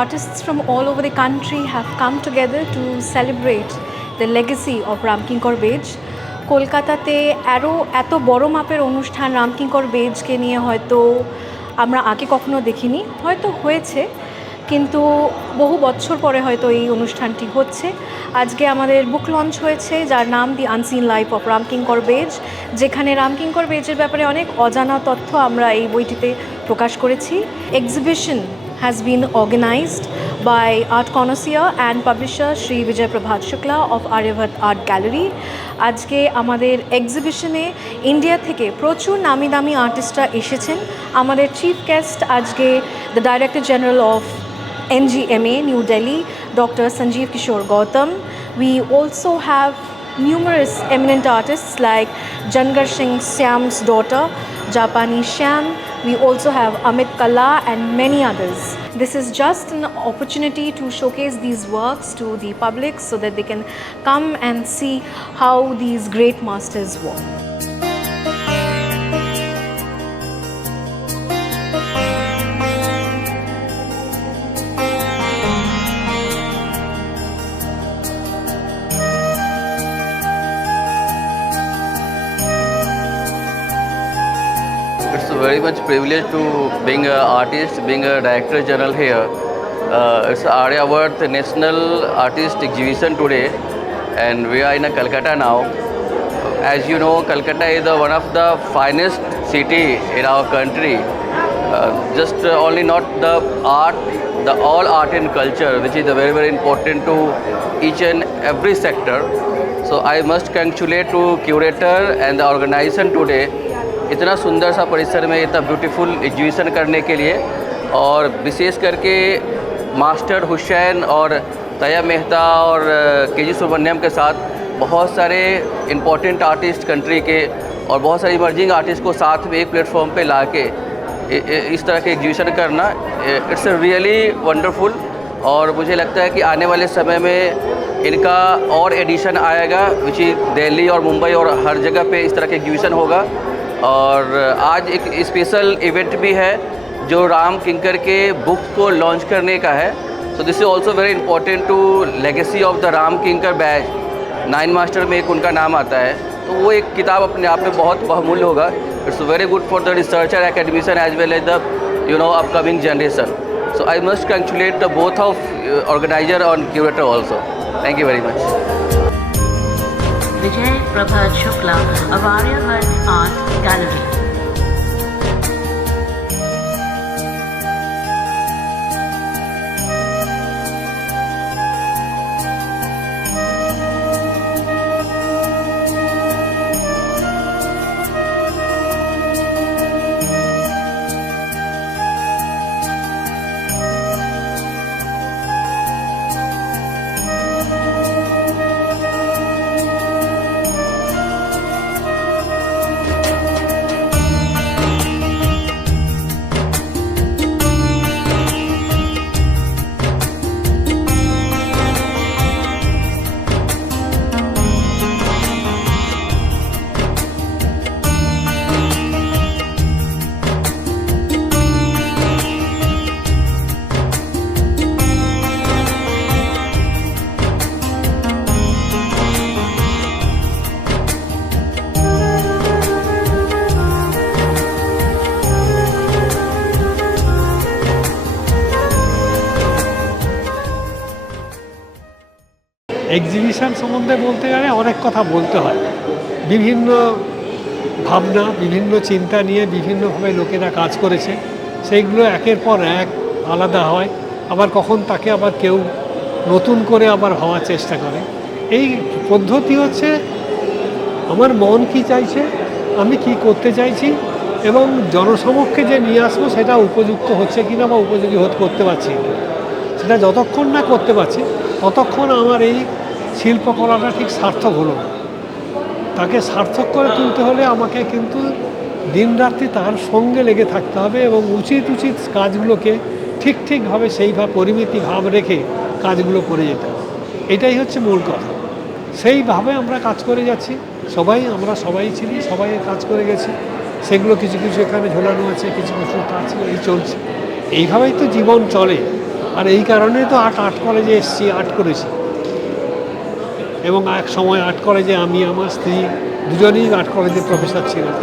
artists from all over the country have come together to celebrate the legacy of Ramkinkar Baij. কলকাতাতে এত বড় মাপের অনুষ্ঠান রামকিঙ্কর বেজকে নিয়ে হয়তো আমরা আগে কখনো দেখিনি, হয়তো হয়েছে কিন্তু বহু বছর পরে হয়তো এই অনুষ্ঠানটি হচ্ছে। আজকে আমাদের বুক লঞ্চ হয়েছে যার নাম the unseen life of Ramkinkar Baij, যেখানে রামকিঙ্কর বেজের ব্যাপারে অনেক অজানা তথ্য আমরা এই বইটিতে প্রকাশ করেছি। Exhibition has been organized by art connoisseur and publisher Shri Vijay Prabhat Shukla of Aryabhat Art Gallery. আজকে আমাদের এক্সিবিশনে ইন্ডিয়া থেকে প্রচুর নামি দামি আর্টিস্টরা এসেছেন। আমাদের চিফ গেস্ট আজকে the director general of NGMA New Delhi, Dr. Sanjeev Kishore Gautam. We also have numerous eminent artists like Jangar Singh Syam's daughter, Japani Shyam. We also have Amit Kalla and many others. This is just an opportunity to showcase these works to the public so that they can come and see how these great masters work. It's very much privilege to being an artist, being a director general here. It's Aryabhat National Artist Exhibition today, and we are in Calcutta now. As you know, Calcutta is one of the finest city in our country. Just only not the art, the all art and culture, which is very very important to each and every sector. So I must congratulate to curator and the organization today. इतना सुंदर सा परिसर में इतना beautiful exhibition करने के लिए, और विशेष करके मास्टर हुसैन और तया मेहता और केजी सुब्रमण्यम के साथ बहुत सारे इम्पोर्टेंट आर्टिस्ट कंट्री के और बहुत सारे इमर्जिंग आर्टिस्ट को साथ में एक प्लेटफॉर्म पे ला के इस तरह के एग्जीबिशन करना, इट्स रियली वंडरफुल। और मुझे लगता है कि आने वाले समय में इनका और एडिशन आएगा, विच इज़ दिल्ली और मुंबई और हर जगह पे इस तरह के एग्जीबिशन होगा। और आज एक स्पेशल इवेंट भी है जो राम किंकर के बुक को लॉन्च करने का है। So this is also very important to legacy of the Ramkinkar Baij. 9 master में एक उनका नाम आता है, तो वो एक किताब अपने आप में बहुत बहुमूल्य होगा। It's very good for the researcher academician as well as the upcoming generation. So I must congratulate the both of organiser और curator also. Thank you very much. Vijay Prabhat Shukla of Aryabhat Art Gallery. Exhibition সম্বন্ধে বলতে গেলে অনেক কথা বলতে হয়। বিভিন্ন ভাবনা, বিভিন্ন চিন্তা নিয়ে বিভিন্নভাবে লোকেরা কাজ করেছে, সেইগুলো একের পর এক আলাদা হয়। আবার কখন তাকে আবার কেউ নতুন করে আবার হওয়ার চেষ্টা করে। এই পদ্ধতি হচ্ছে আমার মন কি চাইছে, আমি কি করতে চাইছি এবং জনসমক্ষে যে নিয়ে আসবো সেটা উপযুক্ত হচ্ছে কিনা বা উপযোগী করতে পারছি কিনা, সেটা যতক্ষণ না করতে পারছি ততক্ষণ আমার এই শিল্পকলাটা ঠিক সার্থক হলো না। তাকে সার্থক করে তুলতে হলে আমাকে কিন্তু দিনরাত্রি তার সঙ্গে লেগে থাকতে হবে এবং উচিত কাজগুলোকে ঠিকভাবে সেইভাবে পরিমিতি ভাব রেখে কাজগুলো করে যেতে হবে। এটাই হচ্ছে মূল কথা। সেইভাবে আমরা কাজ করে যাচ্ছি, আমরা সবাই ছিলি, সবাই কাজ করে গেছি। সেগুলো কিছু এখানে ঝোলানো আছে, কিছু আছে, এই চলছে। এইভাবেই তো জীবন চলে। আর এই কারণেই তো আর্ট কলেজে এসেছি, আর্ট করেছি। এবং এক সময় আর্ট কলেজে আমি আমার স্ত্রী দুজনেই আর্ট কলেজের প্রফেসর ছিলাম।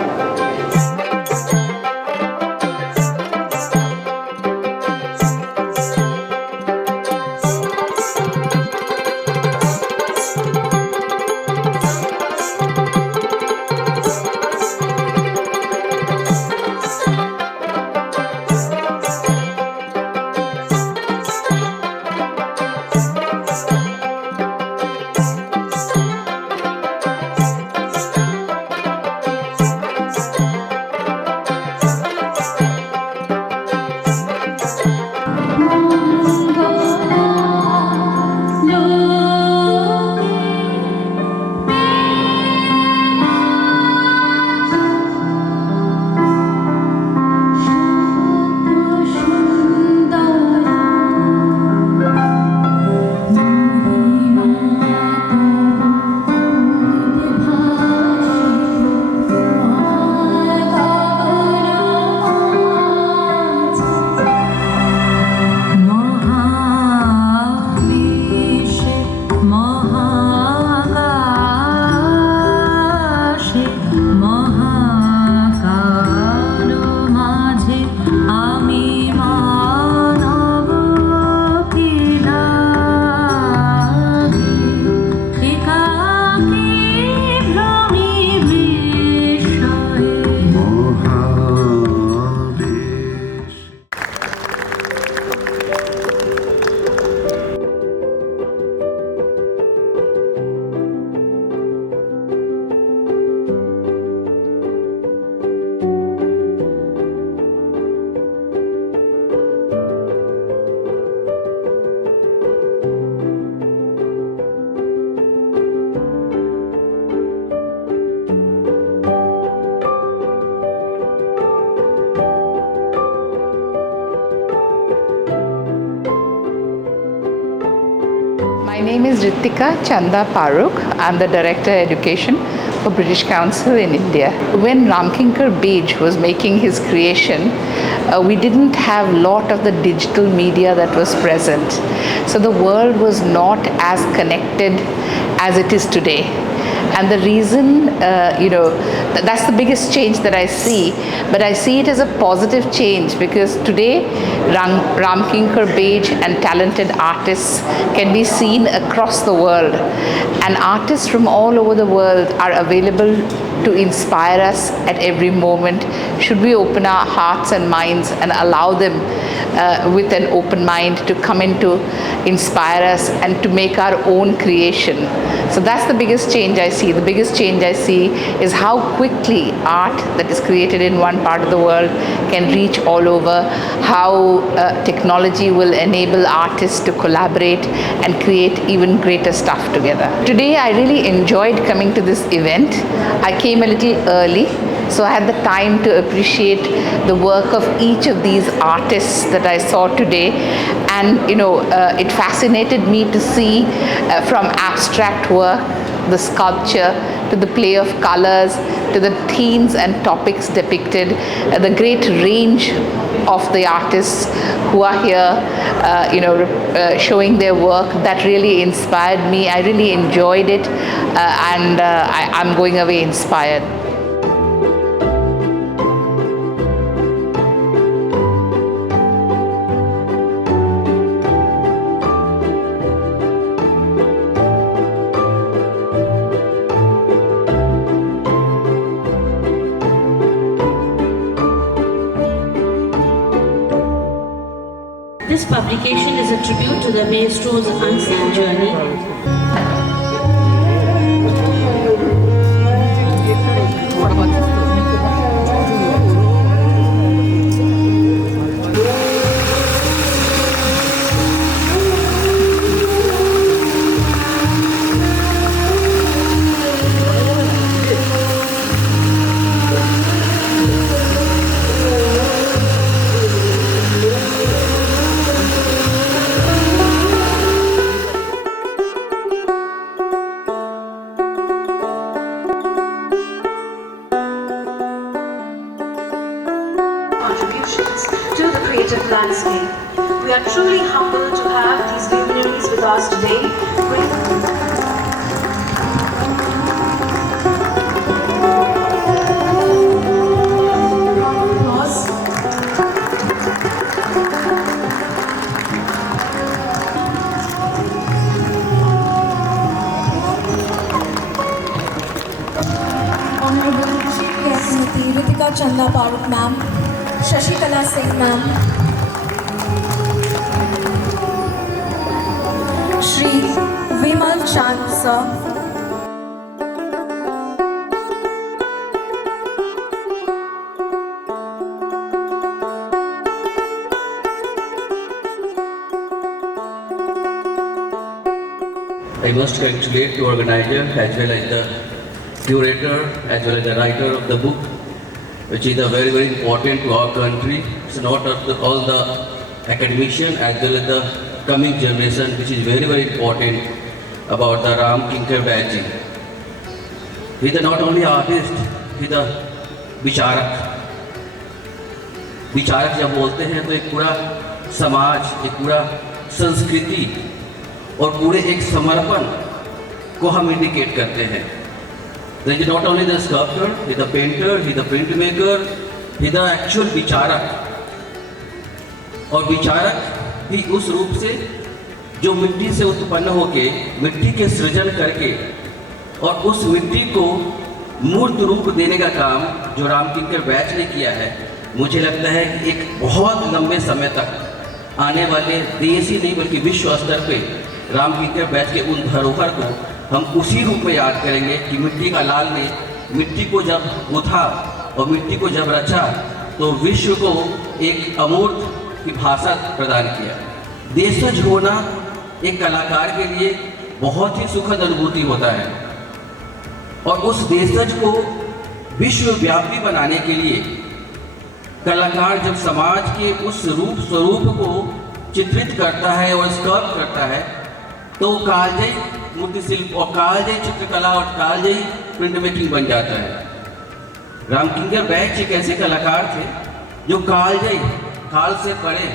My name is Ritika Chanda Paruk. I'm the Director Education for British Council in India. When Ramkinkar Bej was making his creation, we didn't have a lot of the digital media that was present. So the world was not as connected as it is today. And the reason, that's the biggest change that I see, but I see it as a positive change because today Ramkinkar Bej and talented artists can be seen across the world. And artists from all over the world are available to inspire us at every moment. Should we open our hearts and minds and allow them with an open mind to come in to inspire us and to make our own creation. So that's the biggest change I see. The biggest change I see is how quickly art that is created in one part of the world can reach all over, how technology will enable artists to collaborate and create even greater stuff together. Today I really enjoyed coming to this event. I came a little early, so I had the time to appreciate the work of each of these artists that I saw today. And it fascinated me to see from abstract work, the sculpture, to the play of colors, to the themes and topics depicted, the great range of the artists who are here, showing their work. That really inspired me. I really enjoyed it, and I'm going away inspired. This publication is a tribute to the maestro's unseen journey. class today. Honorable Chief Guest Srimati Ritika Chanda Paruk ma'am, Shashikala Singh ma'am, Shri Vimal Chand sir, I must congratulate the organizer as well as the curator as well as the writer of the book, which is very, very important to our country. It's not all the academician as well as the coming generation, which is very, very important about the Ram Kinkar Baji. He's not only artist, he's a विचारक. विचारक जब बोलते हैं तो एक पूरा समाज, एक पूरा संस्कृति और पूरे एक समर्पण को हम इंडिकेट करते हैं. He is not only the sculptor, he is the painter, he is the printmaker, he is the actual विचारक. और विचारक भी उस रूप से जो मिट्टी से उत्पन्न होके मिट्टी के सृजन करके और उस मिट्टी को मूर्त रूप देने का काम जो राम किंकर बैच ने किया है, मुझे लगता है कि एक बहुत लंबे समय तक आने वाले देश ही नहीं बल्कि विश्व स्तर पे राम किंकर बैच के उन धरोहर को हम उसी रूप में याद करेंगे कि मिट्टी का लाल ने मिट्टी को जब गुथा और मिट्टी को जब रचा तो विश्व को एक अमूर्त की भाषा प्रदान किया. देशज होना एक कलाकार के लिए बहुत ही सुखद अनुभूति होता है और उस देशज को विश्वव्यापी बनाने के लिए कलाकार जब समाज के उस रूप स्वरूप को चित्रित करता है और स्कल्प करता है तो कालजयी मूर्ति शिल्प और कालजयी चित्रकला और कालजयी प्रिंट मेकिंग बन जाता है. राम किंकर बैच एक ऐसे कलाकार थे जो कालजयी काल से परे.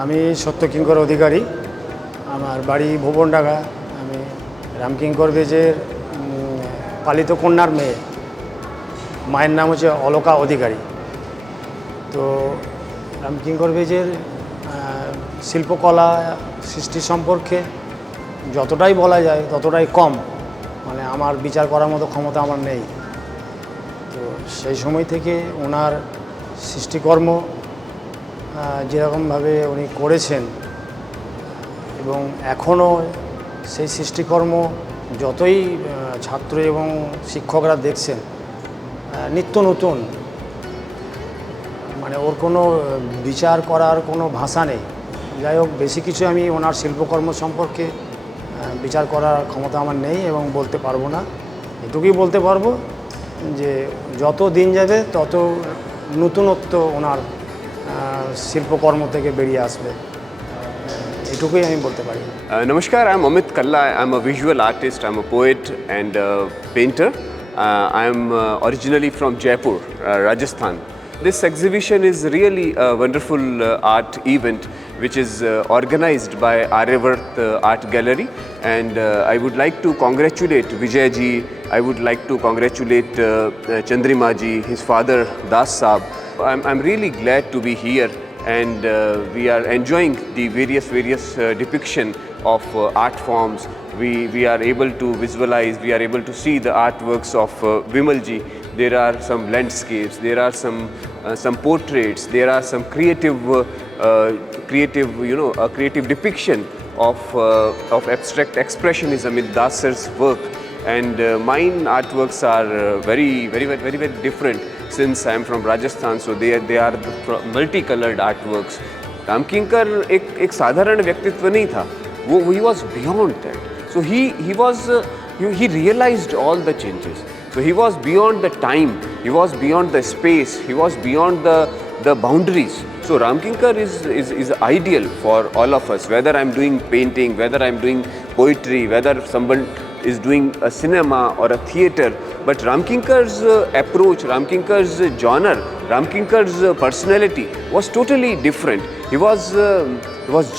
আমি সত্যকিঙ্কর অধিকারী, আমার বাড়ি ভুবনডাঙ্গা. আমি রামকিঙ্কর বেজের পালিত কন্যার মেয়ে. মায়ের নাম হচ্ছে অলকা অধিকারী. তো রামকিঙ্কর বেজের শিল্পকলা সৃষ্টি সম্পর্কে যতটাই বলা যায় ততটাই কম. মানে আমার বিচার করার মতো ক্ষমতা আমার নেই. তো সেই সময় থেকে ওনার সৃষ্টিকর্ম যেরকমভাবে উনি করেছেন এবং এখনও সেই সৃষ্টিকর্ম যতই ছাত্র এবং শিক্ষকরা দেখছেন নিত্য নতুন, মানে ওর কোনো বিচার করার কোনো ভাষা নেই. যাই হোক, বেশি কিছু আমি ওনার শিল্পকর্ম সম্পর্কে বিচার করার ক্ষমতা আমার নেই এবং বলতে পারবো না. এটুকুই বলতে পারবো যে যত দিন যাবে তত নতুনত্ব ওনার শিল্পকর্ম থেকে বেরিয়ে আসবে, এটুকুই আমি বলতে পারি. Namaskar, I'm Amit Kalla. I'm a visual artist, I'm a poet and a painter. I'm originally from Jaipur, Rajasthan. This exhibition is really a wonderful art event which is organized by Aryavart Art Gallery, and I would like to congratulate Vijay ji, I would like to congratulate Chandrima ji, his father Das Saab. I'm really glad to be here, and we are enjoying the various depiction of art forms. We are able to visualize, we are able to see the artworks of Vimal ji. There are some landscapes, there are some portraits, there are some creative depiction of abstract expressionism in Das sir's work, and mine artworks are very different since I am from Rajasthan, so they are multicolored artworks. Ram Kinkar एक साधारण व्यक्तित्व नहीं था, he was beyond that. So he realized all the changes. So he was beyond the time, he was beyond the space, he was beyond the boundaries. So Ram Kinkar is ideal for all of us, whether I'm doing painting, whether I'm doing poetry, whether someone is doing a cinema or a theatre. But Ram Kinkar's approach, Ram Kinkar's genre, Ram Kinkar's personality was totally different. He was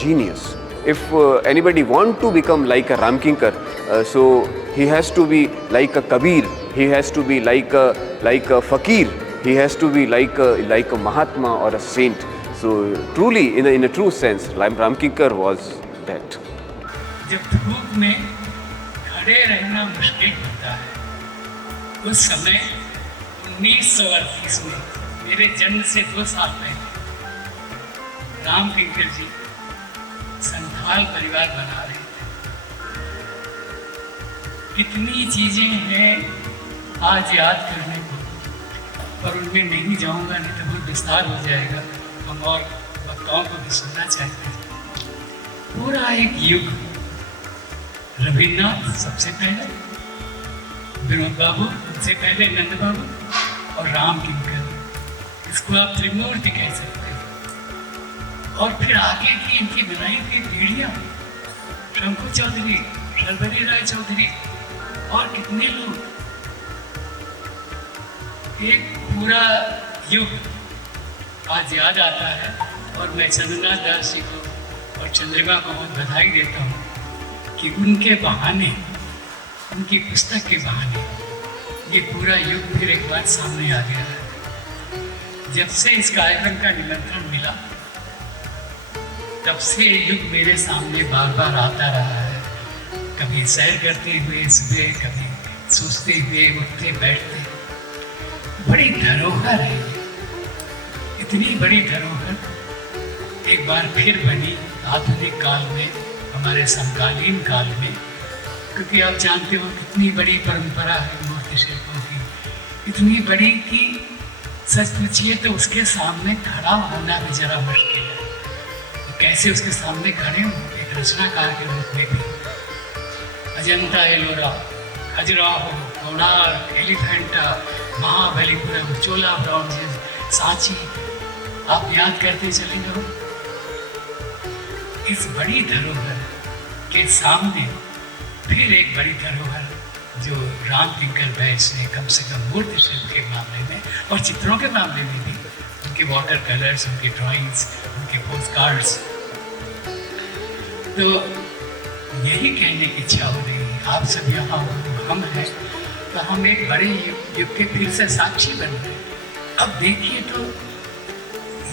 genius. if anybody want to become like a Ramkinkar, so he has to be like a Kabir, he has to be like a Fakir, he has to be like a Mahatma or a saint. So truly, in a true sense, Ramkinkar was that. जब धूप में खड़े रहना मुश्किल होता है, उस समय 1938 में मेरे जन्म से 2 साल पहले रामकिंकर जी संथाल परिवार बना रहे थे। कितनी चीजें हैं आज याद करने को, पर उनमें नहीं जाऊंगा, नहीं तो बहुत विस्तार हो जाएगा। हम और वक्ताओं को भी सुनना चाहते हैं। पूरा एक युग, रविन्द्रनाथ सबसे पहले, विनोद बाबू सबसे पहले, नंद बाबू और रामकिंकर, इसको आप त्रिमूर्ति कह सकते हो। और फिर आगे की इनकी बनाई हुई पीढ़ियाँ, शंकु चौधरी, शर्वरी राय चौधरी और कितने लोग, एक पूरा युग आज याद आता है। और मैं चंद्रनाथ दास जी को और चंद्रिमा को बहुत बधाई देता हूँ कि उनके बहाने, उनकी पुस्तक के बहाने ये पूरा युग फिर एक बार सामने आ गया है। जब से इस कार्यक्रम का निमंत्रण मिला, तब से ये युग मेरे सामने बार बार आता रहा है। कभी सैर करते हुए सुबह, कभी सोचते हुए, उठते बैठते। बड़ी धरोहर है ये, इतनी बड़ी धरोहर एक बार फिर बनी आधुनिक काल में, हमारे समकालीन काल में। क्योंकि आप जानते हो कितनी बड़ी परंपरा है मूर्ति शिल्पों की, इतनी बड़ी कि सच पूछिए तो उसके सामने खड़ा होना भी जरा मुश्किल है। तो कैसे उसके सामने खड़े हो एक रचनाकार के रूप में भी। अजंता एलोरा, खजुराहो, कोणार्क, एलिफेंटा, महाबलीपुरम, चोला ब्राउन्स, सांची, आप याद करते चले जाओ। इस बड़ी धरोहर के सामने फिर एक बड़ी धरोहर जो रामकिंकर बैच ने कम से कम मूर्ति शिल्प के मामले में और चित्रों के मामले में भी, उनके वाटर कलर्स, उनके ड्राइंग्स, उनके पोस्ट कार्ड्स। तो यही कहने की इच्छा हो रही है, आप सब यहाँ हम हैं तो हम एक बड़े युग के फिर से साक्षी बन गए। अब देखिए तो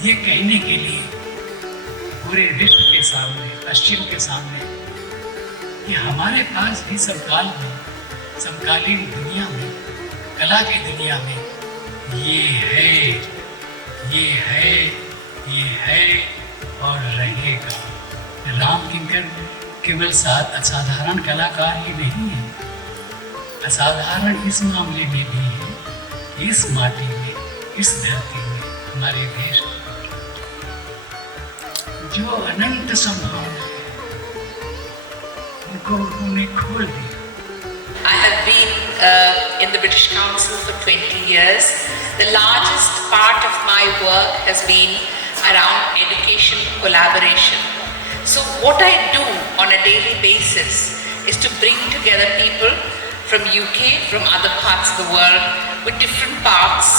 ये कहने के लिए पूरे विश्व के सामने, पश्चिम के सामने, कि हमारे पास भी समकाल में, समकालीन दुनिया में, कला की दुनिया में ये है, ये है, ये है और रहेगा। रामकिंकर केवल असाधारण कलाकार ही नहीं है, असाधारण इस मामले में भी है, इस माटी में, इस धरती में, हमारे देश में जो अनंत संभावना है, उनको उन्होंने खोल दिया। I have been in the British Council for 20 years. The largest part of my work has been around education collaboration. So what I do on a daily basis is to bring together people from UK, from other parts of the world, with different parts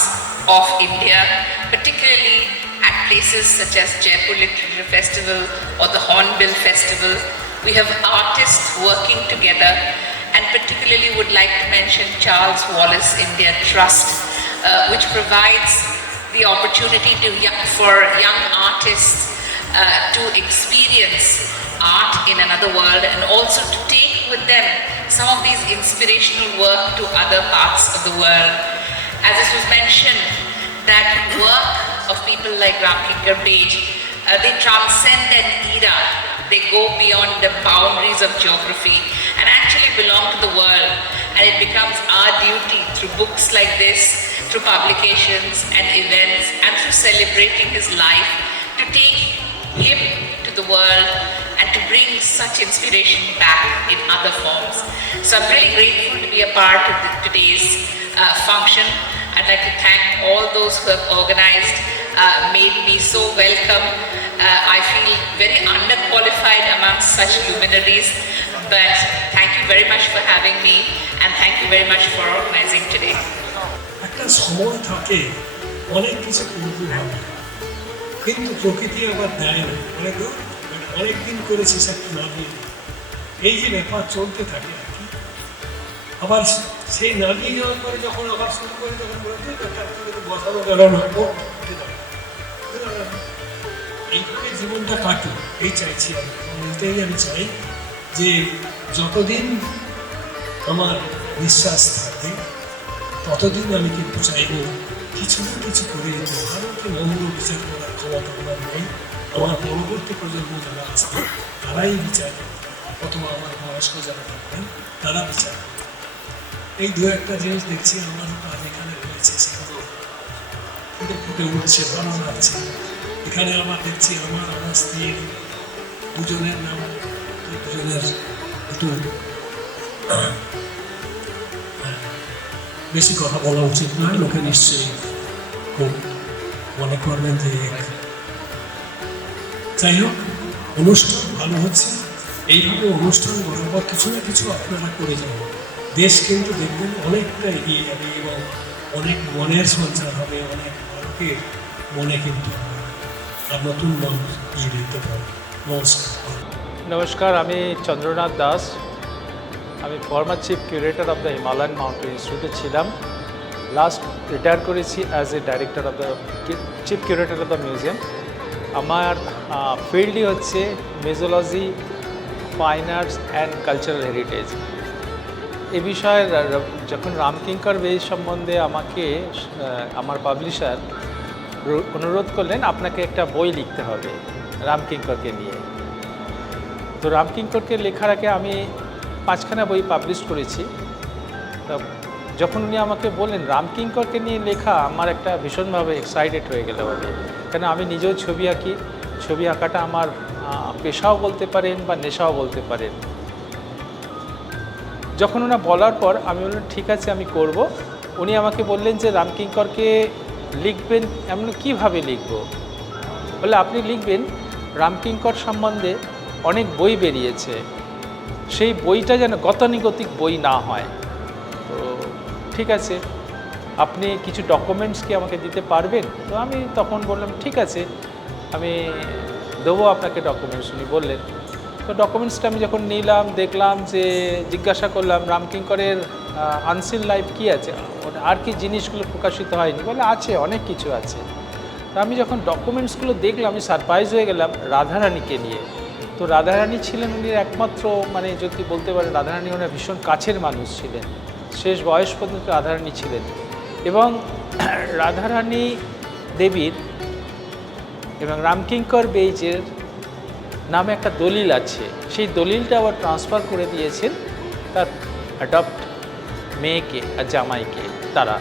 of India, particularly at places such as Jaipur Literature Festival or the Hornbill Festival. We have artists working together, and particularly would like to mention Charles Wallace India Trust, which provides the opportunity for young artists to experience art in another world, and also to take with them some of these inspirational work to other parts of the world. As it was mentioned, that work of people like Ramkinkar Bej, they transcend an era. They go beyond the boundaries of geography and actually belong to the world. And it becomes our duty through books like this, through publications and events, and through celebrating his life, to take him to the world and to bring such inspiration back in other forms. So I'm really grateful to be a part of today's function. I'd like to thank all those who have organized, made me so welcome. I feel very underqualified amongst such luminaries, but thank you very much for having me, and thank you very much for organizing today. একটা সময় থাকে অনেক কিছু করতে হবে, কিন্তু প্রকৃতি আবার দেয় না, অনেক অনেকদিন করেছিস একটা নামিয়ে দে। এই যে ব্যাপার চলতে থাকে আর কি। আবার সেই নামিয়ে যাওয়ার পরে যখন আবার শুরু করে তখন বলতে বসানো গেল না, এইভাবে জীবনটা কাটুক এই চাইছি আমি। এটাই আমি চাই যে যতদিন আমার বিশ্বাস থাকবে ততদিন আমি কিন্তু চাইব কিছু না কিছু করে যেতে। ভারতকে মৌল বিচার করার ক্ষমতা আমার নেই। আমার পরবর্তী প্রজন্ম যারা আসবে তারাই বিচার করবে, অথবা আমার বয়স্ক যারা থাকবেন তারা বিচার করবে। এই দু একটা জিনিস দেখছি আমারও কাজ এখানে রয়েছে, সেগুলো ফুটে ফুটে উঠছে, ভালো লাগছে। এখানে আবার দেখছি আমার স্ত্রীর দুজনের নাম, দুজনের একটু বেশি কথা বলা উচিত নয়, লোকে নিশ্চয়ই খুব মনে করবেন যে যাই হোক অনুষ্ঠান ভালো হচ্ছে। এইভাবে অনুষ্ঠান বরাবর কিছু না কিছু আপনারা করে যাবেন, দেশ কিন্তু দেখবেন অনেকটা এগিয়ে যাবে এবং অনেক মনের সঞ্চার হবে, অনেক মানুষের মনে কিন্তু আর নতুন মন দিয়ে দিতে পারবে। নমস্কার। নমস্কার, আমি চন্দ্রনাথ দাস। আমি former chief curator of the Himalayan mountain ইনস্টিটিউটে ছিলাম। লাস্ট রিটায়ার করেছি as a director of the chief curator of the museum. আমার ফিল্ডই হচ্ছে museology, fine arts and cultural heritage. এ বিষয়ে যখন রামকিঙ্কর বেজ সম্বন্ধে আমাকে আমার পাবলিশার অনুরোধ করলেন আপনাকে একটা বই লিখতে হবে রামকিঙ্করকে নিয়ে। তো রামকিঙ্করকে লেখার আগে আমি 5খানা বই পাবলিশ করেছি। যখন উনি আমাকে বললেন রামকিঙ্করকে নিয়ে লেখা, আমার একটা ভীষণভাবে এক্সাইটেড হয়ে গেল ভাবে, কেন আমি নিজেও ছবি আঁকি। ছবি আঁকাটা আমার পেশাও বলতে পারেন বা নেশাও বলতে পারেন। যখন ওনা বলার পর আমি বললাম ঠিক আছে আমি করব। উনি আমাকে বললেন যে রামকিঙ্করকে লিখবেন, এমন কীভাবে লিখব? বলে আপনি লিখবেন রামকিঙ্কর সম্বন্ধে অনেক বই বেরিয়েছে, সেই বইটা যেন গতানুগতিক বই না হয়। তো ঠিক আছে, আপনি কিছু ডকুমেন্টস কি আমাকে দিতে পারবেন? তো আমি তখন বললাম ঠিক আছে, আমি দেবো আপনাকে ডকুমেন্টস। উনি বললেন। তো ডকুমেন্টসটা আমি যখন নিলাম, দেখলাম যে জিজ্ঞাসা করলাম রামকিঙ্করের আনসিন লাইফ কী আছে, আর কি জিনিসগুলো প্রকাশিত হয়নি? বলে আছে, অনেক কিছু আছে। তো আমি যখন ডকুমেন্টসগুলো দেখলাম আমি সারপ্রাইজ হয়ে গেলাম রাধারানীকে নিয়ে। তো রাধারানী ছিলেন উনি একমাত্র, মানে যদি বলতে পারেন রাধারানী ওনার ভীষণ কাছের মানুষ ছিলেন, শেষ বয়স পর্যন্ত রাধারানী ছিলেন। এবং রাধারানী দেবীর এবং রামকিঙ্কর বেইজের নামে একটা দলিল আছে, সেই দলিলটা আবার ট্রান্সফার করে দিয়েছেন তার অ্যাডপ্ট মেয়েকে আর জামাইকে। তারা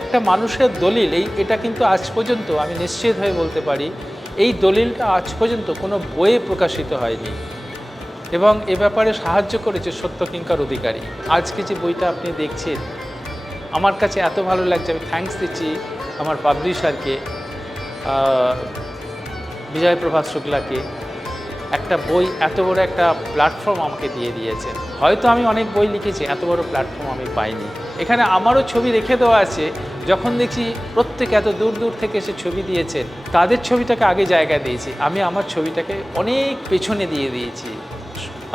একটা মানুষের দলিল, এটা কিন্তু আজ পর্যন্ত আমি নিশ্চিত হয়ে বলতে পারি এই দলিলটা আজ পর্যন্ত কোনো বইয়ে প্রকাশিত হয়নি। এবং এ ব্যাপারে সাহায্য করেছে সত্যকিঙ্কর অধিকারী। আজকে যে বইটা আপনি দেখছেন আমার কাছে এত ভালো লাগছে, আমি থ্যাঙ্কস দিচ্ছি আমার পাবলিশারকে বিজয় প্রভাত শুক্লাকে। একটা বই এত বড় একটা প্ল্যাটফর্ম আমাকে দিয়ে দিয়েছেন। হয়তো আমি অনেক বই লিখেছি, এত বড় প্ল্যাটফর্ম আমি পাইনি। এখানে আমারও ছবি রেখে দেওয়া আছে। যখন দেখছি প্রত্যেকে এত দূর দূর থেকে এসে ছবি দিয়েছেন, তাদের ছবিটাকে আগে জায়গা দিয়েছি, আমি আমার ছবিটাকে অনেক পেছনে দিয়ে দিয়েছি।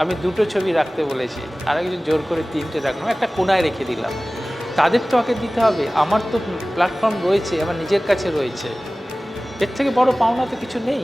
আমি 2টো ছবি রাখতে বলেছি, আর একজন জোর করে 3টে রাখলাম, একটা কোনায় রেখে দিলাম। তাদের তো আগে দিতে হবে, আমার তো প্ল্যাটফর্ম রয়েছে, আমার নিজের কাছে রয়েছে। এর থেকে বড় পাওনা তো কিছু নেই।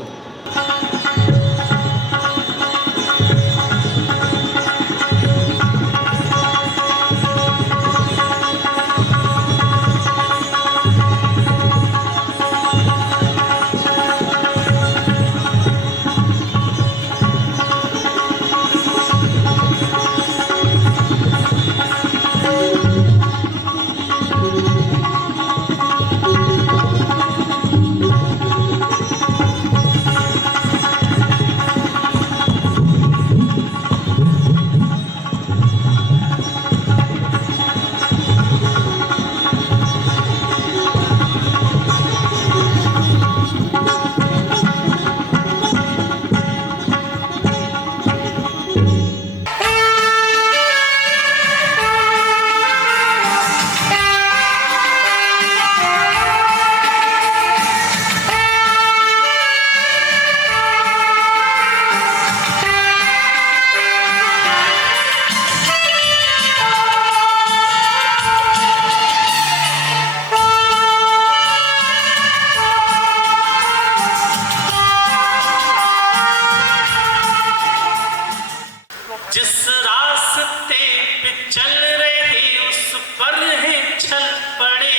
जिस रास्ते पे चल रहे उस पर है चल पड़े,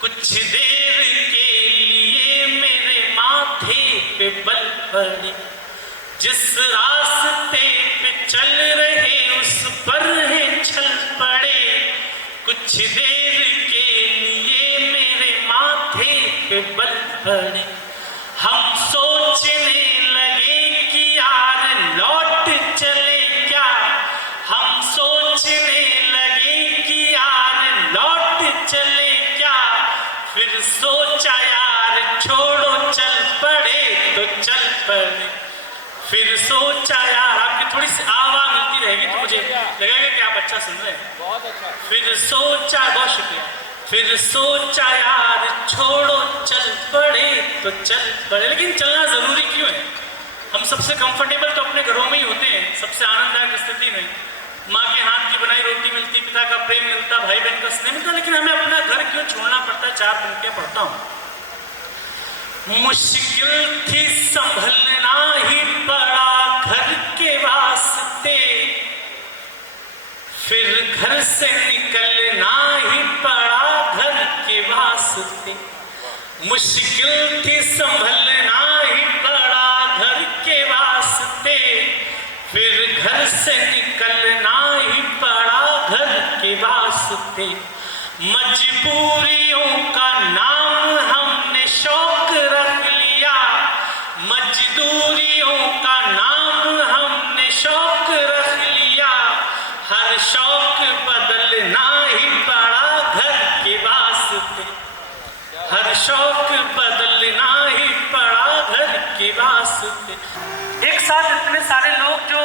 कुछ देर के लिए मेरे माथे पे बल पड़े। जिस रास्ते पे चल रहे उस पर है चल पड़े, कुछ देर के लिए मेरे माथे पे बल पड़े। हम सोचने लगे कि यार लौट चले क्या, हम सोचने लगे कि यार लौट चले क्या, फिर सोचा यार छोड़ो चल पड़े तो चल पड़े। फिर सोचा यार, आपकी थोड़ी सी आवाज़ मिलती रहेगी तो मुझे लगेगा कि आप अच्छा सुन रहे हैं। बहुत अच्छा। फिर सोचा, बहुत शुक्रिया। फिर सोचा यार छोड़ो चल पड़े तो चल पड़े। लेकिन चलना ज़रूरी क्यों है? हम सबसे कंफर्टेबल तो अपने घरों में ही होते हैं, सबसे आनंददायक स्थिति में माँ के हाथ की बनाई रोटी मिलती, पिता का प्रेम मिलता, भाई बहन का स्नेह मिलता, लेकिन हमें अपना घर क्यों छोड़ना पड़ता? 4 पंक्तियाँ पढ़ता हूँ। मुश्किल थी संभलना ही पड़ा घर के वास्ते, फिर घर से निकलना ही पड़ा घर के वास्ते। मुश्किल थी संभलना ही पड़ा घर के वास्ते, फिर घर से निकलना ही पड़ा घर के वास्ते। मजबूरियों का नाम हमने शौक रख लिया, मजदूरियों का नाम हमने शौक रख लिया, हर शौक बदलना ही पड़ा घर के वास्ते, हर शौक बदलना ही पड़ा घर के वास्ते। एक साथ इतने सारे लोग जो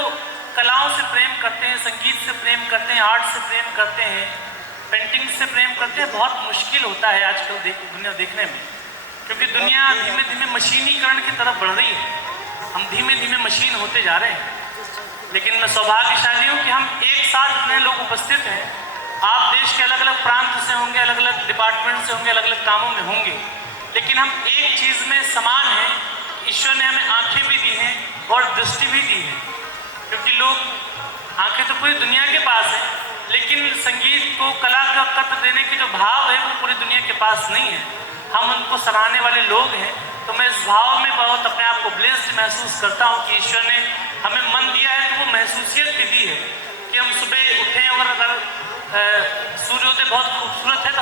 कलाओं से प्रेम करते हैं, संगीत से प्रेम करते हैं, आर्ट से प्रेम करते हैं, पेंटिंग से प्रेम करते हैं, बहुत मुश्किल होता है आजकल दुनिया देखने में, क्योंकि दुनिया धीमे धीमे मशीनीकरण की तरफ बढ़ रही है। हम धीमे धीमे मशीन होते जा रहे हैं। लेकिन मैं सौभाग्यशाली हूँ कि हम एक साथ इतने लोग उपस्थित हैं। आप देश के अलग अलग प्रांत से होंगे, अलग अलग डिपार्टमेंट से होंगे, अलग अलग कामों में होंगे, लेकिन हम एक चीज़ में समान हैं। ईश्वर ने हमें आंखें भी दी हैं और दृष्टि भी दी है, क्योंकि लोग आंखें तो पूरी दुनिया के पास है, लेकिन संगीत को, कला का कत्र देने के जो भाव है वो पूरी दुनिया के पास नहीं है। हम उनको सराहने वाले लोग हैं। तो मैं इस भाव में बहुत अपने आप को ब्लेस्ड महसूस करता हूँ कि ईश्वर ने हमें मन दिया है, तो वो महसूसियत भी दी है कि हम सुबह उठें और अगर सूर्योदय बहुत खूबसूरत है तो